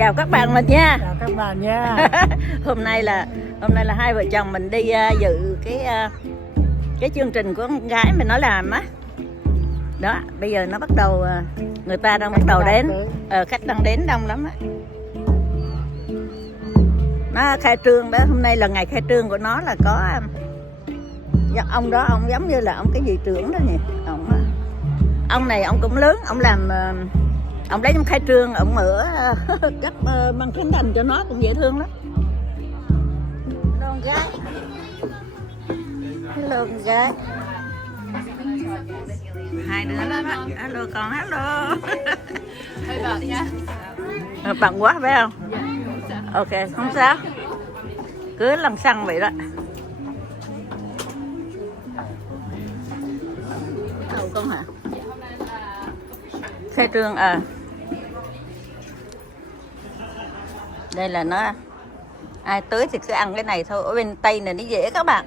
Chào các bạn mình nha. Chào các bạn nha. hôm nay là hai vợ chồng mình đi dự cái chương trình của con gái mình nó làm á. Đó, bây giờ nó bắt đầu, người ta đang bắt đầu đến, khách đang đến đông lắm á. Nó khai trương đó, hôm nay là ngày khai trương của nó, là có ông đó, ông giống như là ông cái gì trưởng đó nhỉ. Ông này ông cũng lớn, ông làm, ông lấy trong khai trương, ông mở cấp bằng khánh thành cho nó, cũng dễ thương lắm. Hello con gái. Hello con gái. Hai đứa đó đó. Hello con, hello. Hơi bận nha. Bận quá phải không? Ok, không sao. Cứ lăng xăng vậy đó. Đâu con hả? Khai trương đây là nó, ai tới thì cứ ăn cái này thôi. Ở bên Tây này nó dễ các bạn.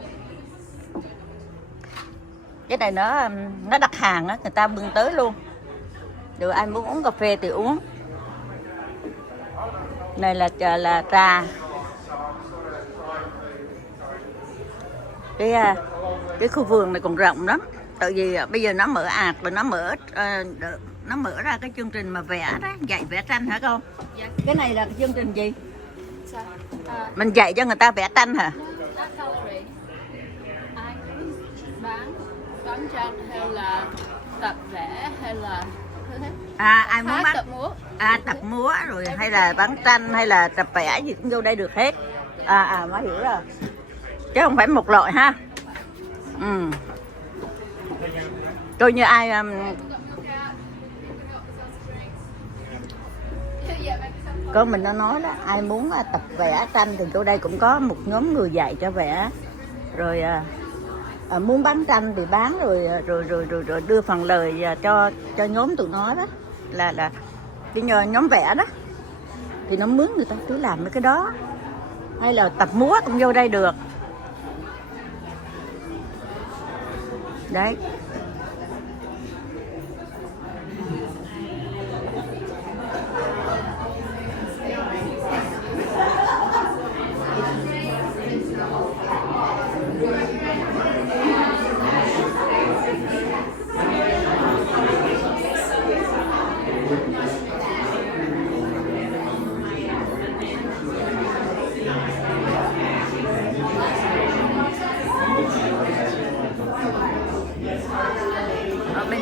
Cái này nó đặt hàng á, người ta bưng tới luôn. Được, ai muốn uống cà phê thì uống. Này là trà. Cái khu vườn này còn rộng lắm. Tại vì bây giờ nó mở ạt và nó mở ra cái chương trình mà vẽ đó, dạy vẽ tranh hả con? Dạ. Cái này là cái chương trình gì? Sao? Mình dạy cho người ta vẽ tranh hả? Ai bán tranh hay là tập vẽ hay là Ai muốn tập múa? Tập múa rồi hay là bán tranh hay là tập vẽ gì cũng vô đây được hết. Mới hiểu rồi. Chứ không phải một loại ha. Coi như ai con mình nó nói đó, ai muốn tập vẽ tranh thì chỗ đây cũng có một nhóm người dạy cho vẽ. Rồi muốn bán tranh thì bán, rồi đưa phần lời cho nhóm tụi nó đó, là cái nhóm vẽ đó thì nó mướn người ta cứ làm mấy cái đó, hay là tập múa cũng vô đây được đấy. Ở bên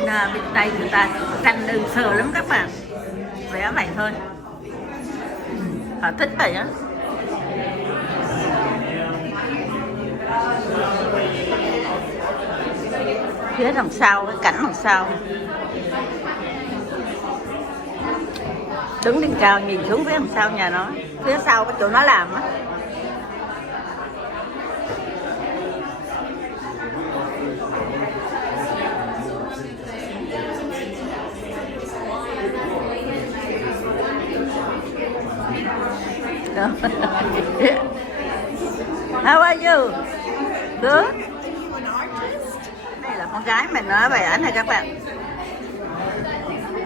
Tây người ta tranh đơn sơ lắm các bạn, vẽ vậy thôi, họ thích vậy á. Phía đằng sau, cái cảnh đằng sau, đứng trên cao nhìn xuống phía đằng sau nhà nó, phía sau cái chỗ nó làm á. How are you? Good. Đây là con gái mình, nó vẽ này các bạn.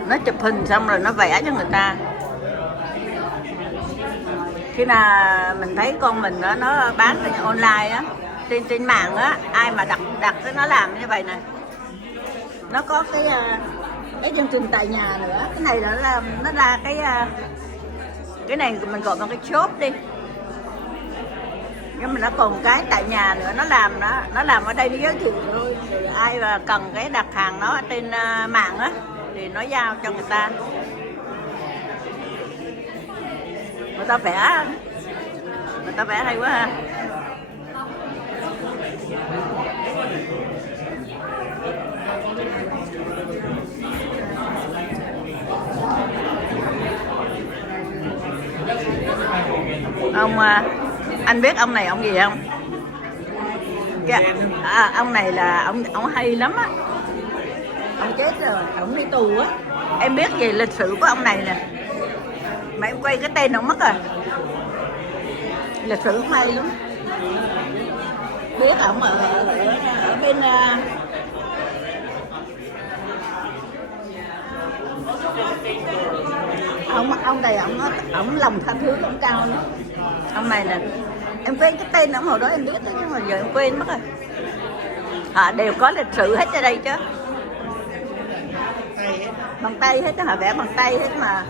Nó chụp hình xong rồi nó vẽ cho người ta. Khi nào mình thấy con mình nó bán online á, trên mạng á, ai mà đặt cái nó làm như vậy này. Nó có cái chương trình tại nhà nữa. Cái này là nó ra cái này mình gọi bằng cái shop đi, nhưng mà nó còn cái tại nhà nữa, nó làm ở đây, nó giới thiệu thôi. Thì ai mà cần cái đặt hàng nó trên mạng á thì nó giao cho người ta vẽ, hay quá ha. Anh biết ông này ông gì không? Ông này là ông hay lắm á. Ông chết rồi, ông đi tù á. Em biết về lịch sử của ông này nè, mà em quay cái tên ông mất rồi. Lịch sử hay lắm. Biết ông ở bên ông này ông lòng tha thứ cũng cao nữa. Ông này là em quên cái tên ông hồi đó em biết đó, nhưng mà giờ em quên mất rồi. Họ đều có lịch sử hết ở đây chứ. Bằng tay hết, họ vẽ bằng tay hết mà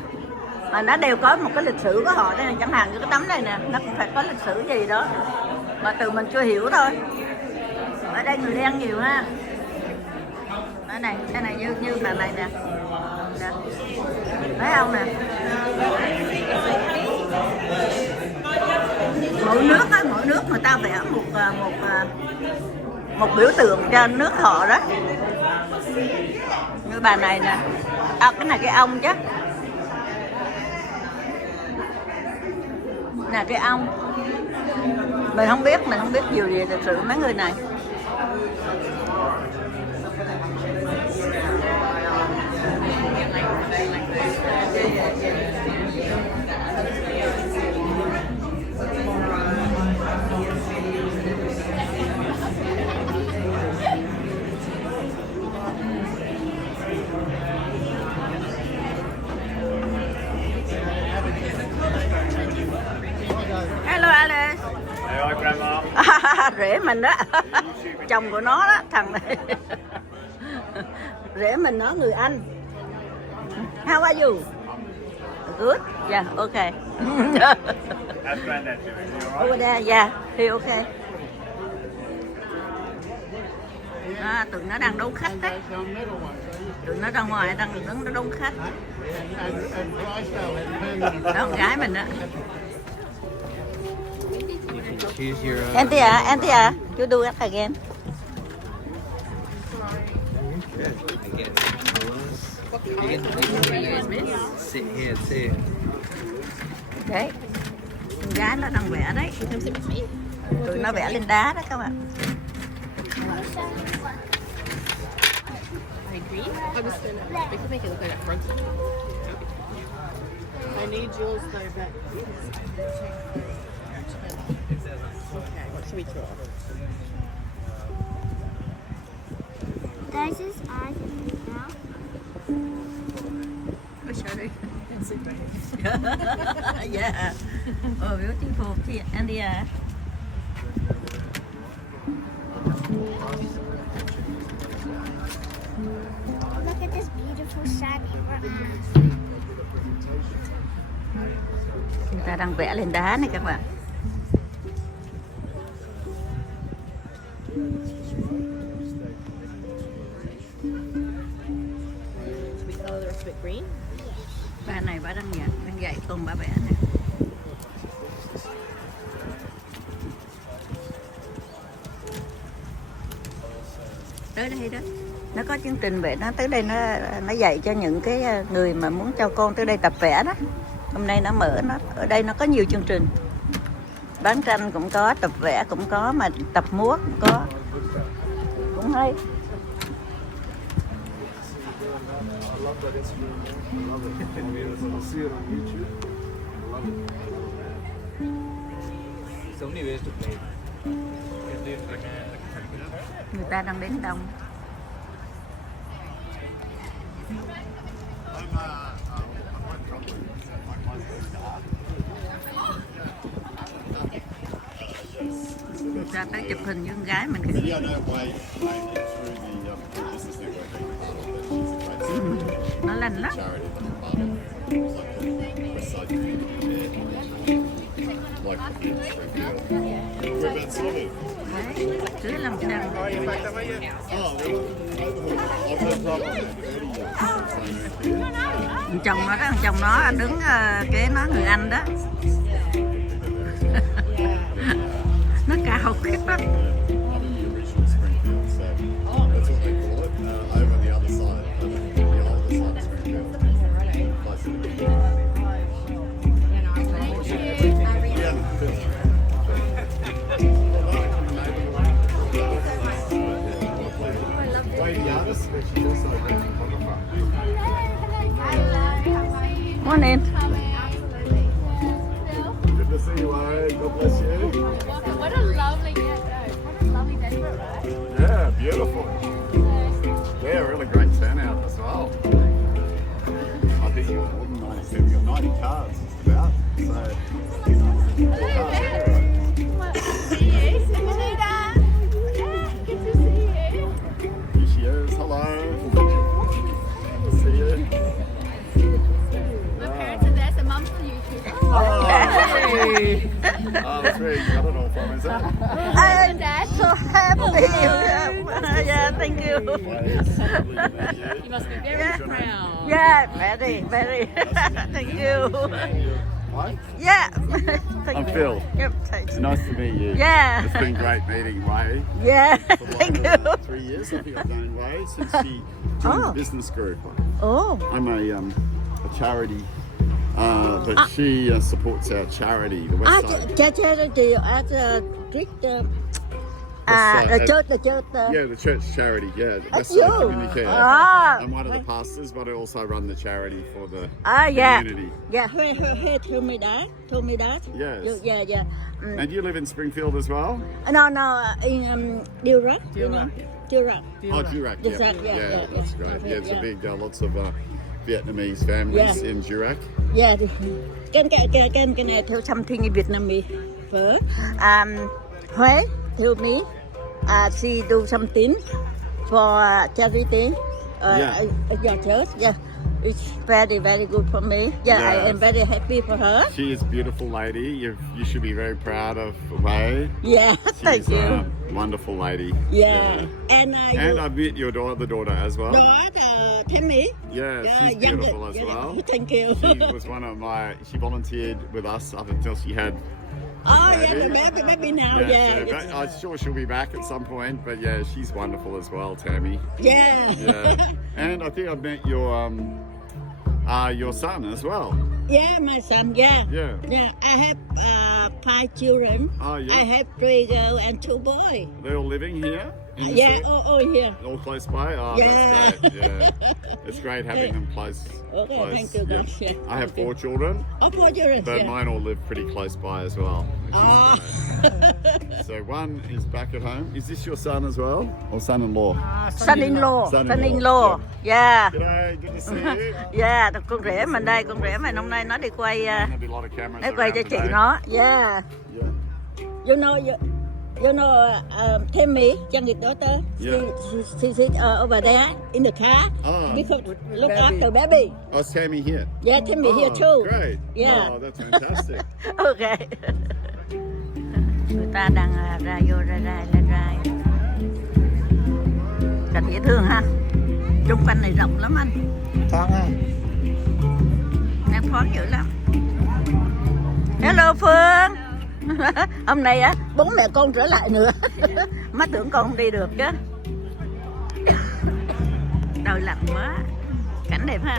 nó đều có một cái lịch sử của họ. Đây là chẳng hạn như cái tấm này nè, nó cũng phải có lịch sử gì đó mà từ mình chưa hiểu thôi. Ở đây người đen nhiều ha. Cái này như là này nè. Nè. Thấy không nè? Mỗi nước người ta vẽ một biểu tượng cho nước họ đó. Như bà này nè. Cái này cái ong chứ. Nè cái ong. Mình không biết nhiều gì thực sự mấy người này. Hello Alice. Hey, Grandma. Rể mình đó. Chồng của nó đó, thằng này. Rể mình nó người Anh. How are you? Good? Yeah, okay. How's Granddad doing? You alright? Over there, yeah, he okay. Tụi nó đang đón khách đấy. Tụi nó ra ngoài đang đứng nó đón khách. Đó con gái mình đó. Antia, you do it again. Đấy, con gái nó đang vẽ đấy. Tụi nó vẽ lên đá đó các bạn. We could make it look like a frontal. I need yours though, but okay, what should we draw? Does his eyes in his mouth? Yeah. Oh, beautiful. Andia. Look at this beautiful shiny grass. Người ta đang vẽ lên đá này các bạn. Should we color the rest of it green? Bà này bà đang dạy con bà vẽ nè. Tới đây đó. Nó có chương trình vẽ, nó tới đây nó dạy cho những cái người mà muốn cho con tới đây tập vẽ đó. Hôm nay nó mở, ở đây nó có nhiều chương trình. Bán tranh cũng có, tập vẽ cũng có, mà tập múa cũng có. Cũng hay. Người ta đang đến đông. Người ta tới chụp hình với con gái mình kìa. Nó lành lắm. Đấy, cứ làm sao. Chồng nó đứng kế nó người Anh đó. Nó cao khiếp lắm. Morning. Good to see you, Larry. God bless you. What a lovely day for it, right? Yeah, beautiful. Yeah, really great turnout as well. I think you got more than 90 people. You got Oh, that's where you got it all from, is it? I'm so happy. Yeah, thank you. You must be very Yeah. proud. Yeah, very. Thank you. Hi. Yeah. Thank I'm you. Phil. Yep, thanks. Nice to meet you. Yeah. It's been great meeting Wei. Yeah, For thank like, you. 3 years, I think I've known Wei since she joined Oh. the business group. Oh, I'm a charity, but she supports our charity, the à, Westside. charity at the street. Westside, The church. Yeah, the church charity. Yeah, the That's Westside you. Community Care. Ah. I'm one of the pastors, but I also run the charity for the Yeah. community. Yeah, her told me that. Yes. Yeah. And you live in Springfield as well? No, in Dirac. Dirac. Oh, Durack. Durack, yeah. That's great. Yeah, it's a Yeah. big, lots of Vietnamese families Yeah. in Durack. Yeah, cái này theo something Vietnamese first. Huế told me she do something for charity. Yeah. Church. Yeah, it's very good for me. Yeah, I Yes. am very happy for her. She is a beautiful lady. You should be very proud of Wei. Yeah, thank She's you. a wonderful lady. Yeah, and And I've met your daughter as well. Tammy. Yeah, she's youngest, beautiful as yeah. well. Thank you. She was she volunteered with us up until she had. Oh yeah, maybe now. Yeah, so, but I'm sure she'll be back at some point. But yeah, she's wonderful as well, Tammy. yeah. Yeah, and I think I've met your son as well. Yeah, my son. Yeah. Yeah. I have 5 children. Oh yeah. I have 3 girls and 2 boys. They're all living here. In the Yeah, city? all here. All close by? Oh, Yeah. that's great. Yeah. It's great having them close. Okay, close. thank you. Yeah. Gosh, yeah. I have 4 children, Oh, 4 children. but Yeah. mine all live pretty close by as well. Oh. So one is back at home. Is this your son as well? Or son-in-law? Son-in-law. Son-in-law. Yeah. G'day, good to see you. Yeah, con rể mình đây, hôm nay nó đi quay There'll be a lot of cameras nó quay around cho chị today. nó. Yeah. Yeah. You know, Tammy, youngest daughter. Yeah. She sit over there in the car. Oh. Because look after baby. Oh, is Tammy here? Yeah, Tammy here Oh, too. Great. Yeah. Oh, that's fantastic. Ok. Người ta đang ra vô ra lên rai. Cảnh dễ thương ha. Trung quanh này rộng lắm anh. Thoáng ha. Em thoáng dữ lắm. Hello Phương. Hôm nay á, 4 mẹ con trở lại nữa. Má tưởng con không đi được chứ. Trời lạnh quá. Cảnh đẹp ha.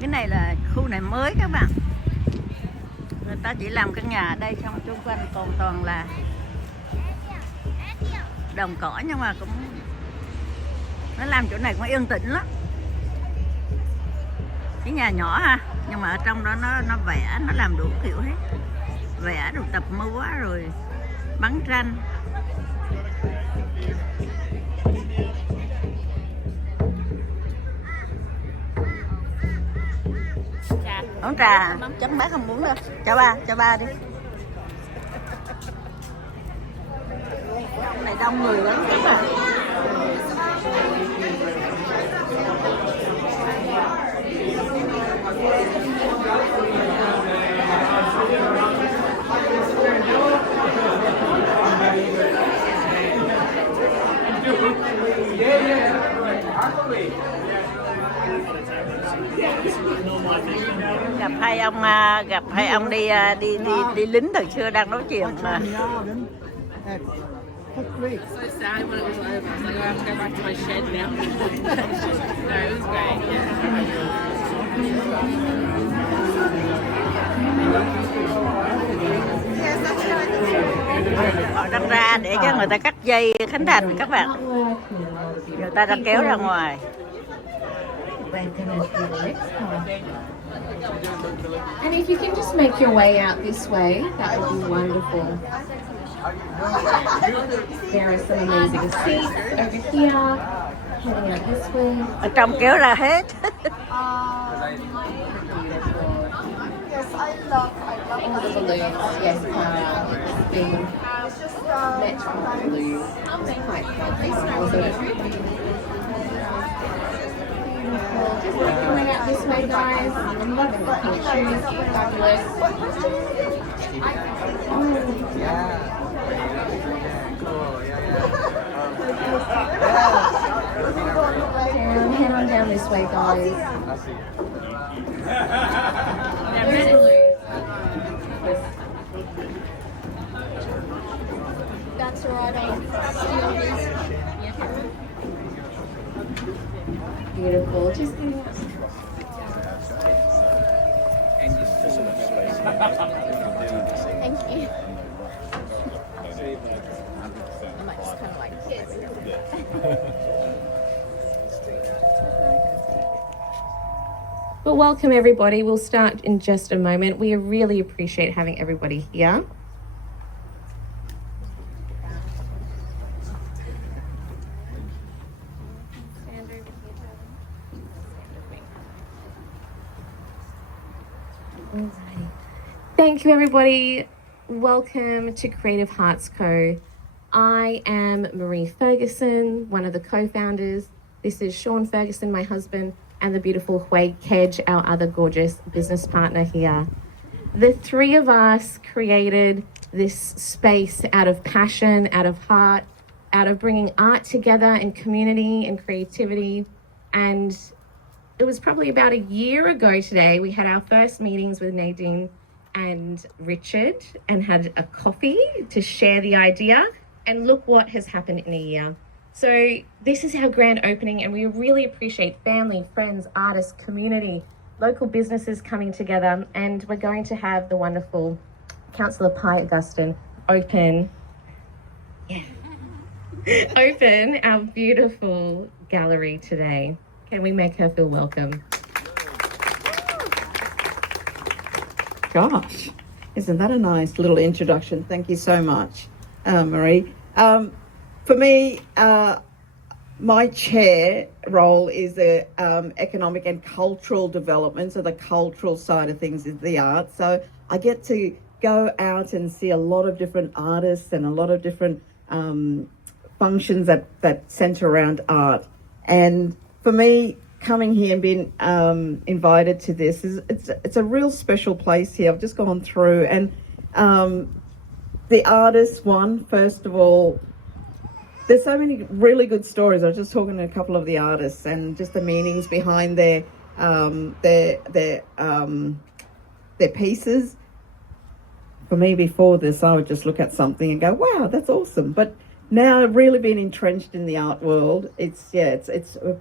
Cái này là khu này mới các bạn. Người ta chỉ làm căn nhà ở đây, xong xung quanh còn toàn là đồng cỏ, nhưng mà cũng nó làm chỗ này cũng yên tĩnh lắm. Cái nhà nhỏ ha, nhưng mà ở trong đó nó vẽ, nó làm đủ kiểu hết. Vẽ rồi tập múa rồi bắn tranh. Uống trà, chấm bác không uống đâu. Cho ba đi. Cái này đông người lắm các bạn. Gặp hai ông đi lính thời xưa đang nói chuyện mà. So sad when it was over. I was like, I have to go back to my shed now. No, it was great. Yeah. Họ đang ra để cho người ta cắt dây khánh thành các bạn. Người ta đang kéo ra ngoài. And if you can just make your way out this way, that would be wonderful. There are some amazing seats over here. Heading out this way. Ở trong kéo ra hết. All the balloons, yes, Cara. It's been met from balloons. It's quite beautiful. Just make your way out this way, guys. I'm loving the pink shoes. Fabulous. Head on down this way, guys. That's right. Beautiful. Just Thank you. But welcome everybody. We'll start in just a moment. We really appreciate having everybody here. Thank you everybody. Welcome to Creative Hearts Co. I am Marie Ferguson, one of the co-founders. This is Sean Ferguson, my husband, and the beautiful Hui Kedge, our other gorgeous business partner here. The three of us created this space out of passion, out of heart, out of bringing art together and community and creativity. And it was probably about a year ago today, we had our first meetings with Nadine and Richard and had a coffee to share the idea. And look what has happened in a year. So this is our grand opening, and we really appreciate family, friends, artists, community, local businesses coming together. And we're going to have the wonderful Councillor Pi Augustin open our beautiful gallery today. Can we make her feel welcome? Gosh, isn't that a nice little introduction? Thank you so much, Marie. For me, my chair role is the economic and cultural development, so the cultural side of things is the art. So I get to go out and see a lot of different artists and a lot of different functions that centre around art. And for me, coming here and being invited to this it's a real special place here. I've just gone through and the artists first of all, there's so many really good stories. I was just talking to a couple of the artists and just the meanings behind their pieces. For me, before this, I would just look at something and go, wow, that's awesome. But now really being entrenched in the art world, it's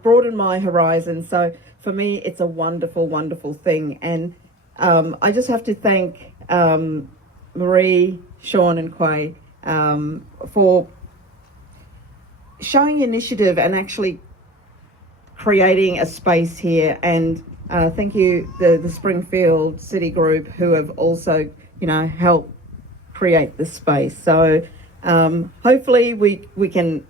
broadened my horizon. So for me, it's a wonderful, wonderful thing. And I just have to thank Marie, Sean and Quay for showing initiative and actually creating a space here. And thank you, the Springfield City Group, who have also, helped create this space. So hopefully we can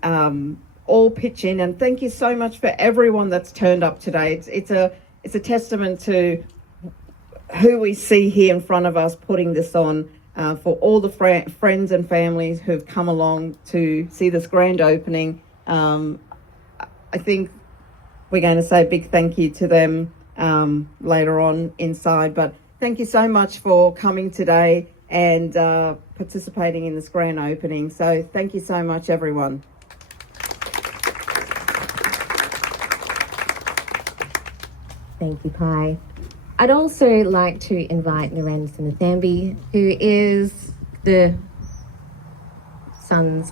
all pitch in, and thank you so much for everyone that's turned up today. It's a testament to who we see here in front of us putting this on, for all the friends and families who've come along to see this grand opening. I think we're going to say a big thank you to them later on inside, but thank you so much for coming today and participating in this grand opening. So thank you so much, everyone. Thank you, Pi. I'd also like to invite Naren Sinnathamby, who is the son's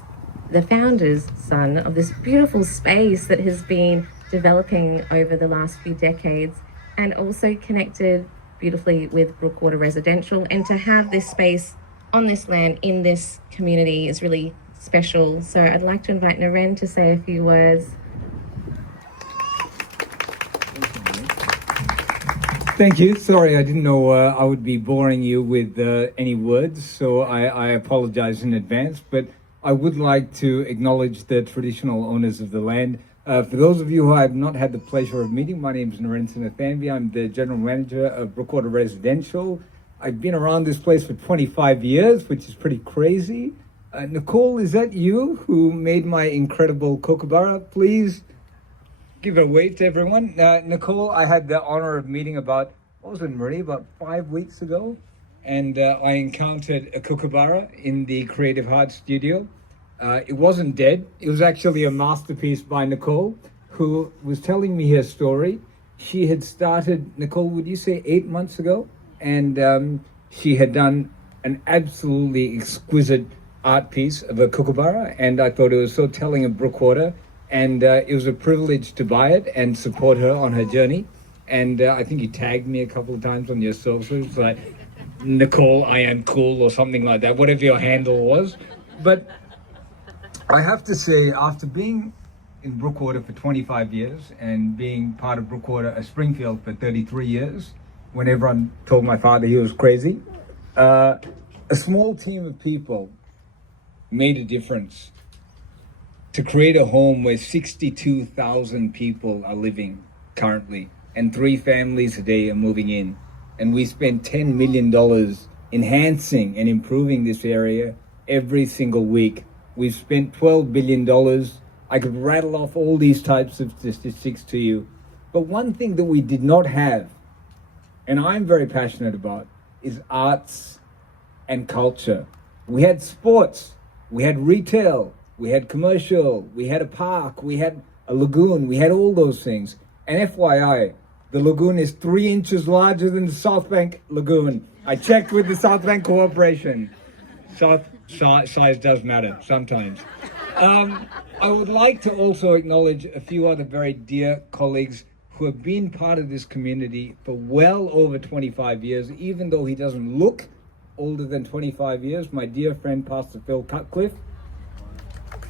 the founder's son of this beautiful space that has been developing over the last few decades, and also connected beautifully with Brookwater Residential. And to have this space on this land in this community is really special. So I'd like to invite Naren to say a few words. Thank you. Sorry, I didn't know I would be boring you with any words, so I apologize in advance. But I would like to acknowledge the traditional owners of the land. For those of you who I have not had the pleasure of meeting, my name is Naren Sinathanvi. I'm the general manager of Brookwater Residential. I've been around this place for 25 years, which is pretty crazy. Nicole, is that you who made my incredible kookaburra? Please give a wave to everyone. Nicole, I had the honor of meeting about 5 weeks ago, and I encountered a kookaburra in the Creative Heart studio. It wasn't dead. It was actually a masterpiece by Nicole, who was telling me her story. She had started, Nicole, would you say 8 months ago? And she had done an absolutely exquisite art piece of a kookaburra, and I thought it was so telling of Brookwater. And it was a privilege to buy it and support her on her journey. And I think you tagged me a couple of times on your socials, like Nicole, I am cool, or something like that, whatever your handle was. But I have to say, after being in Brookwater for 25 years and being part of Brookwater, Springfield for 33 years, when everyone told my father he was crazy, a small team of people made a difference to create a home where 62,000 people are living currently, and 3 families a day are moving in. And we spend $10 million enhancing and improving this area every single week. We've spent $12 billion. I could rattle off all these types of statistics to you. But one thing that we did not have, and I'm very passionate about, is arts and culture. We had sports, we had retail, we had commercial, we had a park, we had a lagoon, we had all those things. And FYI, the lagoon is 3 inches larger than the South Bank Lagoon. I checked with the South Bank Corporation. Size does matter sometimes. I would like to also acknowledge a few other very dear colleagues who have been part of this community for well over 25 years, even though he doesn't look older than 25 years. My dear friend, Pastor Phil Cutcliffe.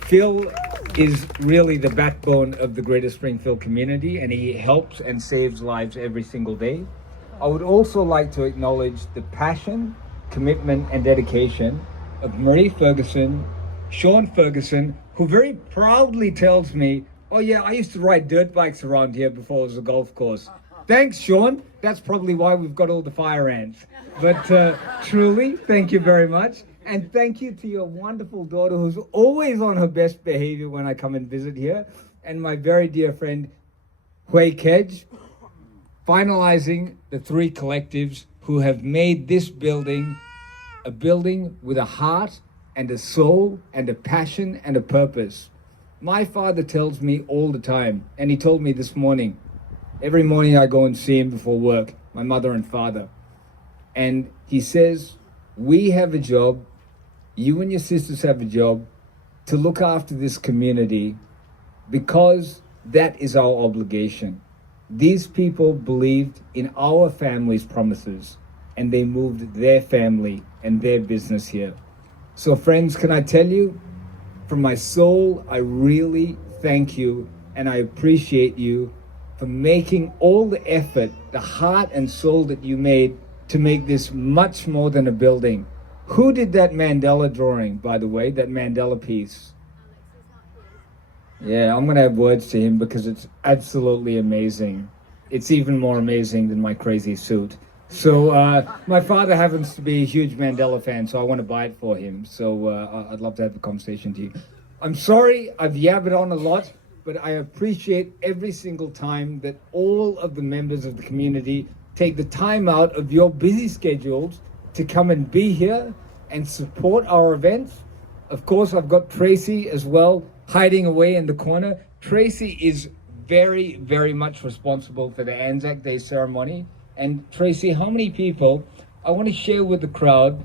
Phil is really the backbone of the Greater Springfield community, and he helps and saves lives every single day. I would also like to acknowledge the passion, commitment, and dedication of Marie Ferguson, Sean Ferguson, who very proudly tells me, oh yeah, I used to ride dirt bikes around here before it was a golf course. Thanks, Sean. That's probably why we've got all the fire ants. But truly, thank you very much. And thank you to your wonderful daughter, who's always on her best behavior when I come and visit here. And my very dear friend, Hui Kedge, finalizing the 3 collectives who have made this building a building with a heart and a soul and a passion and a purpose. My father tells me all the time, and he told me this morning, every morning I go and see him before work, my mother and father. And he says, we have a job, you and your sisters have a job to look after this community because that is our obligation. These people believed in our family's promises and they moved their family and their business here. So friends, can I tell you, from my soul, I really thank you and I appreciate you for making all the effort, the heart and soul that you made to make this much more than a building. Who did that Mandela drawing, by the way, that Mandela piece? Yeah, I'm going to have words to him because it's absolutely amazing. It's even more amazing than my crazy suit. So my father happens to be a huge Mandela fan, so I want to buy it for him. So I'd love to have a conversation to you. I'm sorry, I've yabbered on a lot, but I appreciate every single time that all of the members of the community take the time out of your busy schedules to come and be here and support our events. Of course, I've got Tracy as well, hiding away in the corner. Tracy is very, very much responsible for the Anzac Day ceremony. And Tracy, how many people, I want to share with the crowd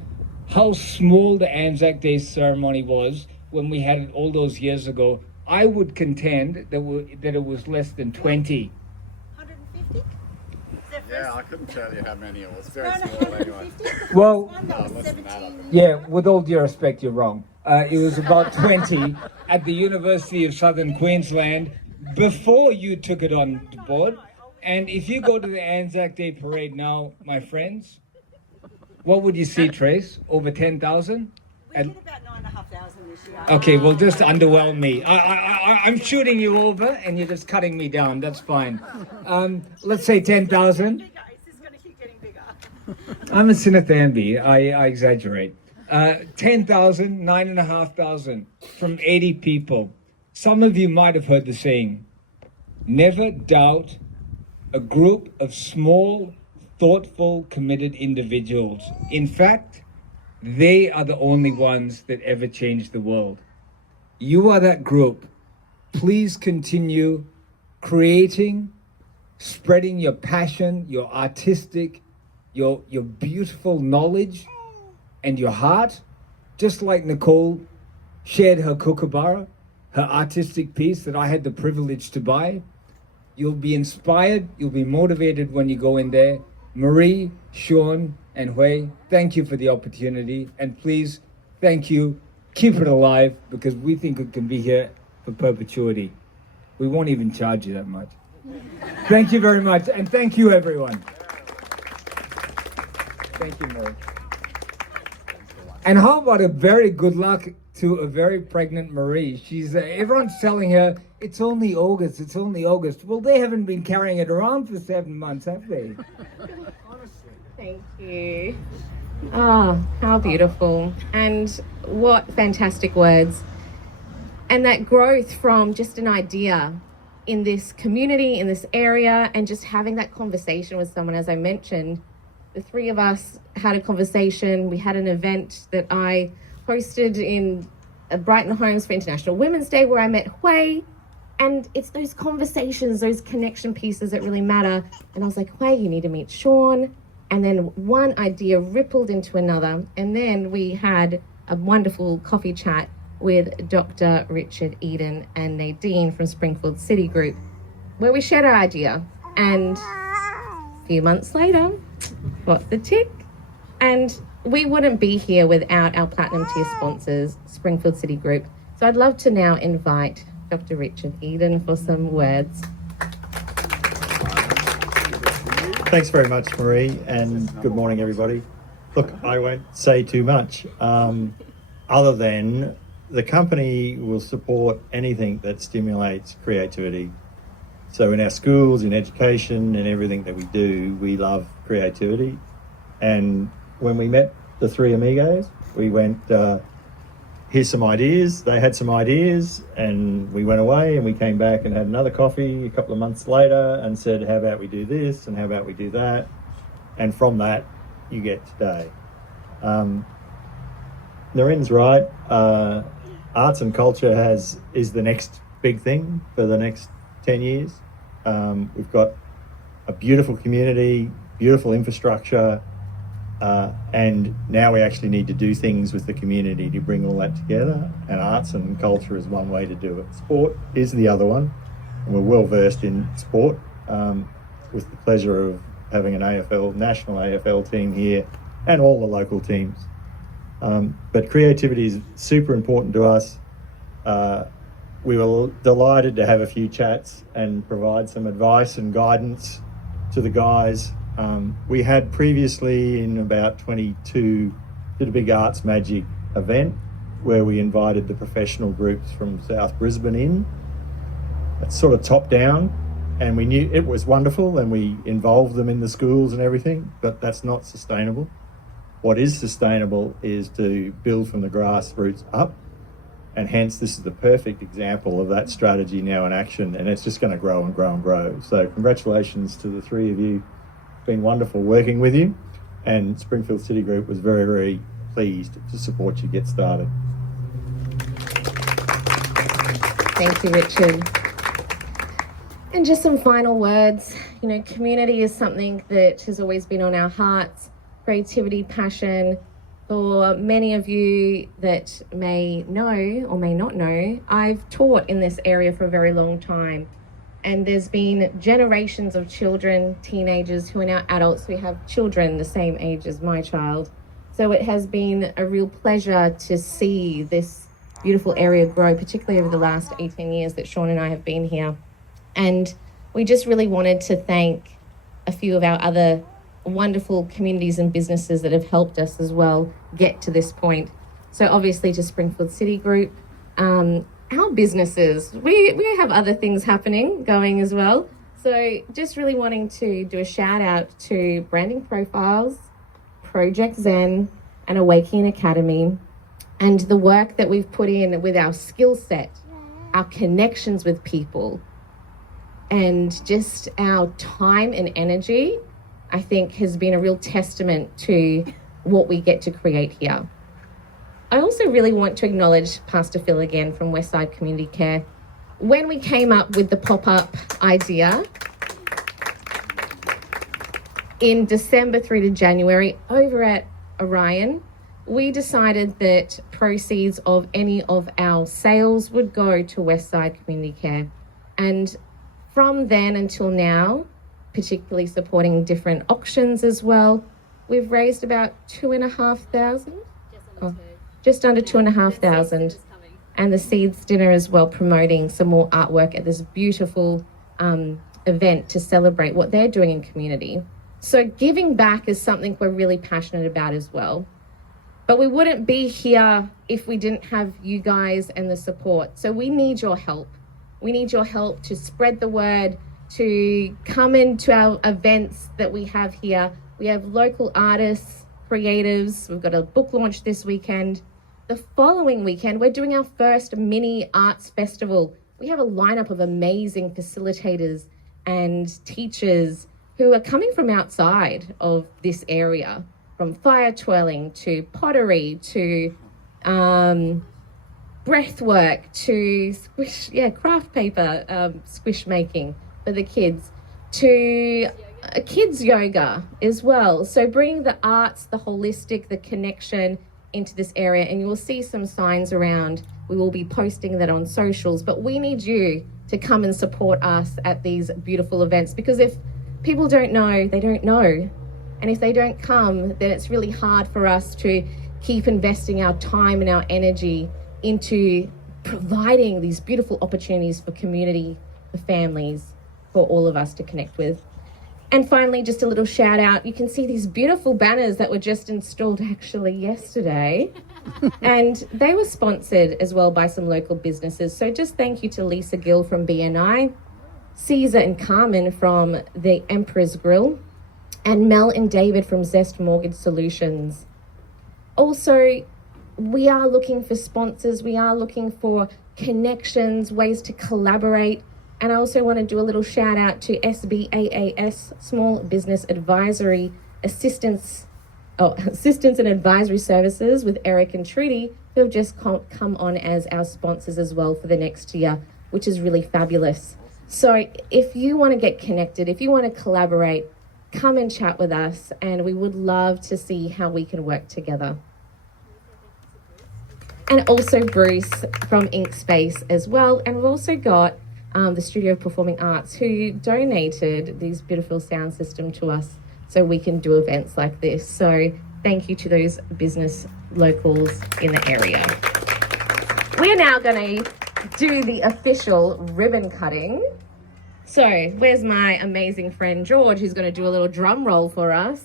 how small the Anzac Day ceremony was when we had it all those years ago, I would contend that it was less than 20. 150? Yeah, I couldn't tell you how many. It was very small anyway. Well, No, less than that, I think. yeah, with all due respect, you're wrong. It was about 20 at the University of Southern Queensland before you took it on board. And if you go to the Anzac Day parade now, my friends, what would you see, Trace? Over 10,000? We did about 9,500 this year. Okay, well, just underwhelm me. I'm shooting you over, and you're just cutting me down. That's fine. Let's say 10,000. Bigger. It's just going to keep getting bigger. I'm a Sinathambi. I exaggerate. 10,000, 9,500 from 80 people. Some of you might have heard the saying, never doubt a group of small, thoughtful, committed individuals. In fact, they are the only ones that ever change the world. You are that group. Please continue creating, spreading your passion, your artistic, your beautiful knowledge and your heart, just like Nicole shared her kookaburra, her artistic piece that I had the privilege to buy. You'll be inspired, you'll be motivated when you go in there. Marie, Sean, and Hui, thank you for the opportunity, and please, thank you. Keep it alive, because we think it can be here for perpetuity. We won't even charge you that much. Thank you very much, and thank you, everyone. Thank you, Marie. And how about a very good luck to a very pregnant Marie? She's everyone's telling her, it's only August, it's only August. Well, they haven't been carrying it around for 7 months, have they? Thank you. Oh, how beautiful. And what fantastic words. And that growth from just an idea in this community, in this area, and just having that conversation with someone. As I mentioned, the three of us had a conversation. We had an event that I hosted in Brighton Homes for International Women's Day where I met Hui. And it's those conversations, those connection pieces that really matter. And I was like, Hui, you need to meet Sean. And then one idea rippled into another. And then we had a wonderful coffee chat with Dr. Richard Eden and Nadine from Springfield City Group, where we shared our idea. And a few months later, got the tick. And we wouldn't be here without our Platinum Tier sponsors, Springfield City Group. So I'd love to now invite Dr. Richard Eden for some words. Thanks very much, Marie, and good morning, everybody. Look, I won't say too much, other than the company will support anything that stimulates creativity. So in our schools, in education, and everything that we do, we love creativity. And when we met the three amigos, we went, here's some ideas. They had some ideas, and we went away and we came back and had another coffee a couple of months later and said, how about we do this and how about we do that? And from that, you get today. Narin's right. Arts and culture is the next big thing for the next 10 years. We've got a beautiful community, beautiful infrastructure, and now we actually need to do things with the community to bring all that together, and arts and culture is one way to do it. Sport is the other one, and we're well versed in sport, with the pleasure of having an national AFL team here and all the local teams. But creativity is super important to us. We were delighted to have a few chats and provide some advice and guidance to the guys. We had previously in about 22 did a big Arts Magic event where we invited the professional groups from South Brisbane in. It's sort of top down, and we knew it was wonderful and we involved them in the schools and everything, but that's not sustainable. What is sustainable is to build from the grassroots up, and hence this is the perfect example of that strategy now in action, and it's just going to grow and grow and grow. So congratulations to the three of you. It's been wonderful working with you, and Springfield City Group was very, very pleased to support you get started. Thank you, Richard. And just some final words. You know, community is something that has always been on our hearts. Creativity, passion, For many of you that may know or may not know, I've taught in this area for a very long time. And there's been generations of children, teenagers who are now adults who have children the same age as my child. So it has been a real pleasure to see this beautiful area grow, particularly over the last 18 years that Sean and I have been here. And we just really wanted to thank a few of our other wonderful communities and businesses that have helped us as well get to this point. So obviously to Springfield City Group, our businesses, we have other things happening going as well. So just really wanting to do a shout out to Branding Profiles, Project Zen and Awakening Academy, and the work that we've put in with our skill set, our connections with people, and just our time and energy, I think has been a real testament to what we get to create here. I also really want to acknowledge Pastor Phil again from Westside Community Care. When we came up with the pop-up idea in December through to January over at Orion, we decided that proceeds of any of our sales would go to Westside Community Care. And from then until now, particularly supporting different auctions as well, we've raised about $2,500. Just under 2,500, and the Seeds Dinner as well, promoting some more artwork at this beautiful event to celebrate what they're doing in community. So giving back is something we're really passionate about as well. But we wouldn't be here if we didn't have you guys and the support. So we need your help. We need your help to spread the word, to come into our events that we have here. We have local artists, creatives. We've got a book launch this weekend. The following weekend, we're doing our first mini arts festival. We have a lineup of amazing facilitators and teachers who are coming from outside of this area, from fire twirling to pottery to breath work to craft paper squish making for the kids, to kids yoga as well. So bringing the arts, the holistic, the connection into this area, and you will see some signs around. We will be posting that on socials, but we need you to come and support us at these beautiful events, because if people don't know, they don't know. And if they don't come, then it's really hard for us to keep investing our time and our energy into providing these beautiful opportunities for community, for families, for all of us to connect with. And finally, just a little shout out. You can see these beautiful banners that were just installed actually yesterday. And they were sponsored as well by some local businesses. So just thank you to Lisa Gill from BNI, Caesar and Carmen from the Emperor's Grill, and Mel and David from Zest Mortgage Solutions. Also, we are looking for sponsors. We are looking for connections, ways to collaborate. And I also want to do a little shout out to SBAAS, Small Business Advisory Assistance and Advisory Services with Eric and Trudy, who have just come on as our sponsors as well for the next year, which is really fabulous. So if you want to get connected, if you want to collaborate, come and chat with us, and we would love to see how we can work together. And also Bruce from Ink Space as well. And we've also got the Studio of Performing Arts, who donated this beautiful sound system to us so we can do events like this. So thank you to those business locals in the area. We're now going to do the official ribbon cutting. So where's my amazing friend George, who's going to do a little drum roll for us?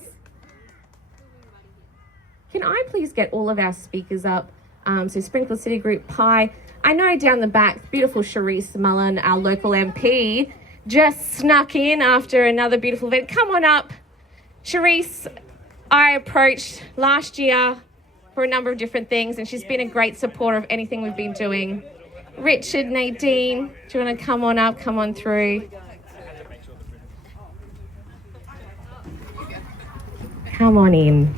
Can I please get all of our speakers up? So Springfield City Group Pie. I know down the back, beautiful Charisse Mullen, our local MP, just snuck in after another beautiful event. Come on up. Charisse, I approached last year for a number of different things, and she's been a great supporter of anything we've been doing. Richard, Nadine, do you want to come on up, come on through? Come on in.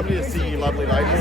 Lovely to see you, lovely ladies.